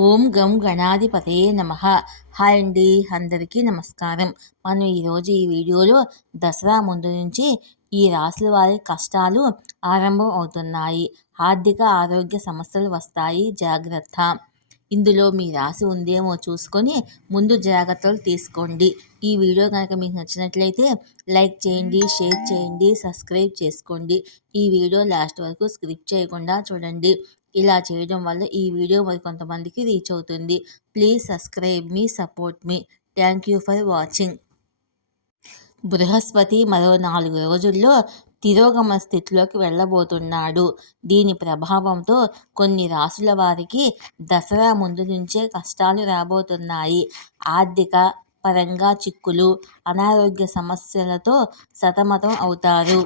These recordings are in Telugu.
ఓం గం గణాధిపతే నమ. హాయ్ అండి అందరికీ నమస్కారం. మనం ఈరోజు ఈ వీడియోలో దసరా ముందు నుంచి ఈ రాశుల వారి కష్టాలు ఆరంభం అవుతున్నాయి. ఆర్థిక ఆరోగ్య సమస్యలు వస్తాయి. జాగ్రత్త. ఇందులో మీ రాశి ఉందేమో చూసుకొని ముందు జాగ్రత్తలు తీసుకోండి. ఈ వీడియో కనుక మీకు నచ్చినట్లయితే లైక్ చేయండి షేర్ చేయండి సబ్స్క్రైబ్ చేసుకోండి. ఈ వీడియో లాస్ట్ వరకు స్క్రిప్ట్ చేయకుండా చూడండి. ఇలా చేయడం వల్ల ఈ వీడియో మరి కొంతమందికి రీచ్ అవుతుంది. ప్లీజ్ సబ్స్క్రైబ్ మీ సపోర్ట్ మీ thank you for watching Brihaspati మరో నాలుగు రోజుల్లో తిరోగమ స్థితిలోకి వెళ్ళబోతున్నాడు. దీని ప్రభావంతో కొన్ని రాసుల వారికి దసరా ముందు నుంచే కష్టాలు రాబోతున్నాయి. ఆర్థిక పరంగా చిక్కులు అనారోగ్య సమస్యలతో సతమతం అవుతారు.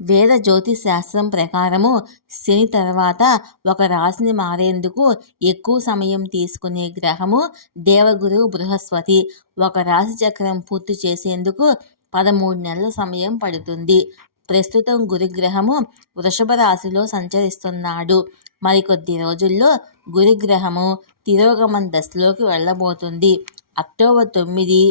వేద జ్యోతిష్ శాస్త్రం ప్రకారము శని తర్వాత ఒక రాశిని మారేందుకు ఎక్కువ సమయం తీసుకునే గ్రహము దేవగురు బృహస్పతి. ఒక రాశి చక్రం పూర్తి చేసేందుకు పదమూడు నెలల సమయం పడుతుంది. ప్రస్తుతం గురుగ్రహము వృషభ రాశిలో సంచరిస్తున్నాడు. మరికొద్ది రోజుల్లో గురుగ్రహము తిరోగమన్ దశలోకి వెళ్ళబోతుంది. అక్టోబర్ తొమ్మిది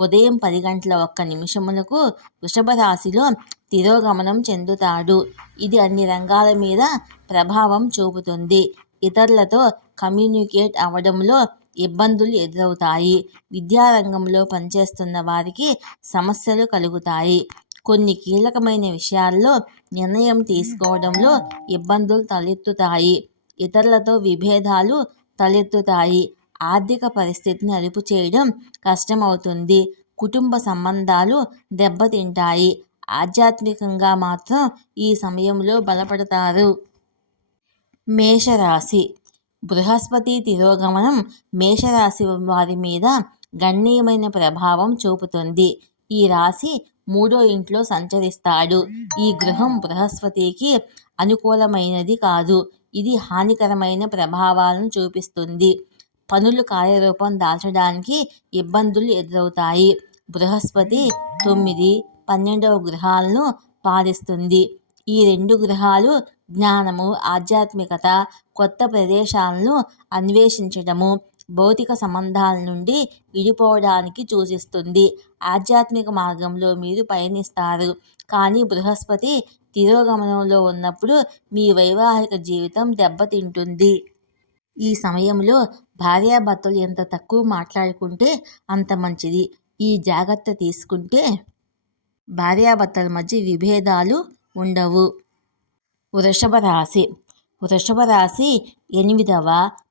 ఉదయం పది గంటల ఒక్క నిమిషములకు వృషభ రాశిలో తిరోగమనం చెందుతాడు. ఇది అన్ని రంగాల మీద ప్రభావం చూపుతుంది. ఇతరులతో కమ్యూనికేట్ అవ్వడంలో ఇబ్బందులు ఎదురవుతాయి. విద్యారంగంలో పనిచేస్తున్న వారికి సమస్యలు కలుగుతాయి. కొన్ని కీలకమైన విషయాల్లో నిర్ణయం తీసుకోవడంలో ఇబ్బందులు తలెత్తుతాయి. ఇతరులతో విభేదాలు తలెత్తుతాయి. ఆర్థిక పరిస్థితిని అదుపు చేయడం కష్టమవుతుంది. కుటుంబ సంబంధాలు దెబ్బతింటాయి. ఆధ్యాత్మికంగా మాత్రం ఈ సమయంలో బలపడతారు. మేషరాశి. బృహస్పతి తిరోగమనం మేషరాశి వారి మీద గణనీయమైన ప్రభావం చూపుతుంది. ఈ రాశి మూడో ఇంట్లో సంచరిస్తాడు. ఈ గ్రహం బృహస్పతికి అనుకూలమైనది కాదు. ఇది హానికరమైన ప్రభావాలను చూపిస్తుంది. పనులు కార్యరూపం దాల్చడానికి ఇబ్బందులు ఎదురవుతాయి. బృహస్పతి తొమ్మిది పన్నెండవ గృహాలను పాలిస్తుంది. ఈ రెండు గ్రహాలు జ్ఞానము ఆధ్యాత్మికత కొత్త ప్రదేశాలను అన్వేషించడము భౌతిక సంబంధాల నుండి విడిపోవడానికి సూచిస్తుంది. ఆధ్యాత్మిక మార్గంలో మీరు పయనిస్తారు. కానీ బృహస్పతి తిరోగమనంలో ఉన్నప్పుడు మీ వైవాహిక జీవితం దెబ్బతింటుంది. ఈ సమయంలో భార్యాభర్తలు ఎంత తక్కువ మాట్లాడుకుంటే అంత మంచిది. ఈ జాగ్రత్త తీసుకుంటే భార్యాభర్తల మధ్య విభేదాలు ఉండవు. వృషభ రాశి. వృషభ రాశి ఎనిమిదవ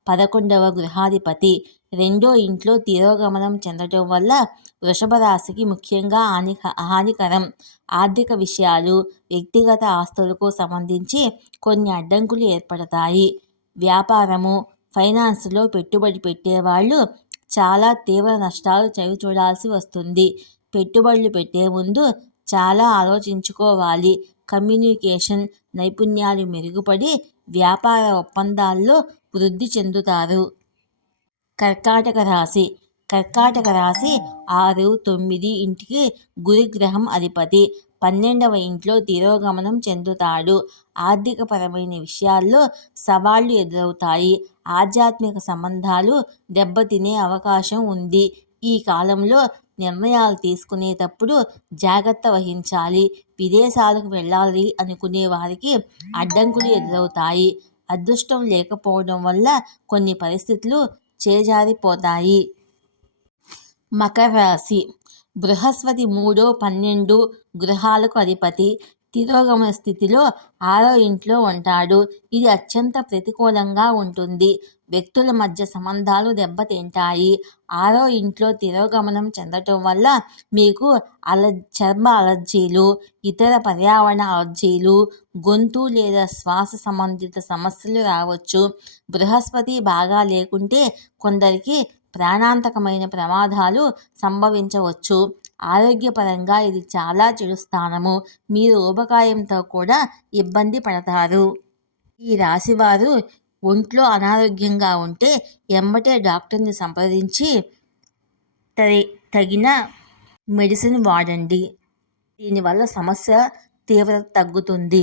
పదకొండవ గృహాధిపతి. రెండో ఇంట్లో తిరోగమనం చెందడం వల్ల వృషభ రాశికి ముఖ్యంగా హాని హానికరం. ఆర్థిక విషయాలు వ్యక్తిగత ఆస్తులకు సంబంధించి కొన్ని అడ్డంకులు ఏర్పడతాయి. వ్యాపారము ఫైనాన్స్లో పెట్టుబడి పెట్టేవాళ్ళు చాలా తీవ్ర నష్టాలు చవి చూడాల్సి వస్తుంది. పెట్టుబడులు పెట్టే ముందు చాలా ఆలోచించుకోవాలి. కమ్యూనికేషన్ నైపుణ్యాలు మెరుగుపడి వ్యాపార ఒప్పందాల్లో వృద్ధి చెందుతారు. కర్కాటక రాశి. కర్కాటక రాశి ఆరు తొమ్మిది ఇంటికి గురుగ్రహం అధిపతి. పన్నెండవ ఇంట్లో తిరోగమనం చెందుతాడు. ఆర్థికపరమైన విషయాల్లో సవాళ్ళు ఎదురవుతాయి. ఆధ్యాత్మిక సంబంధాలు దెబ్బతినే అవకాశం ఉంది. ఈ కాలంలో నిర్ణయాలు తీసుకునేటప్పుడు జాగ్రత్త వహించాలి. విదేశాలకు వెళ్ళాలి అనుకునే వారికి అడ్డంకులు ఎదురవుతాయి. అదృష్టం లేకపోవడం వల్ల కొన్ని పరిస్థితులు చేజారిపోతాయి. మకర రాశి బృహస్పతి మూడో పన్నెండు గృహాలకు అధిపతి. తిరోగమ స్థితిలో ఆరో ఇంట్లో ఉంటాడు. ఇది అత్యంత ప్రతికూలంగా ఉంటుంది. వ్యక్తుల మధ్య సంబంధాలు దెబ్బతింటాయి. ఆరో ఇంట్లో తిరోగమనం చెందటం వల్ల మీకు అల చర్మ అలర్జీలు ఇతర పర్యావరణ అలర్జీలు గొంతు లేదా శ్వాస సంబంధిత సమస్యలు రావచ్చు. బృహస్పతి బాగా లేకుంటే కొందరికి ప్రాణాంతకమైన ప్రమాదాలు సంభవించవచ్చు. ఆరోగ్యపరంగా ఇది చాలా చెడు స్థానము. మీరు ఊబకాయంతో కూడా ఇబ్బంది పడతారు. ఈ రాశివారు ఒంట్లో అనారోగ్యంగా ఉంటే ఎంబటే డాక్టర్ని సంప్రదించి తగిన మెడిసిన్ వాడండి. దీనివల్ల సమస్య తీవ్రత తగ్గుతుంది.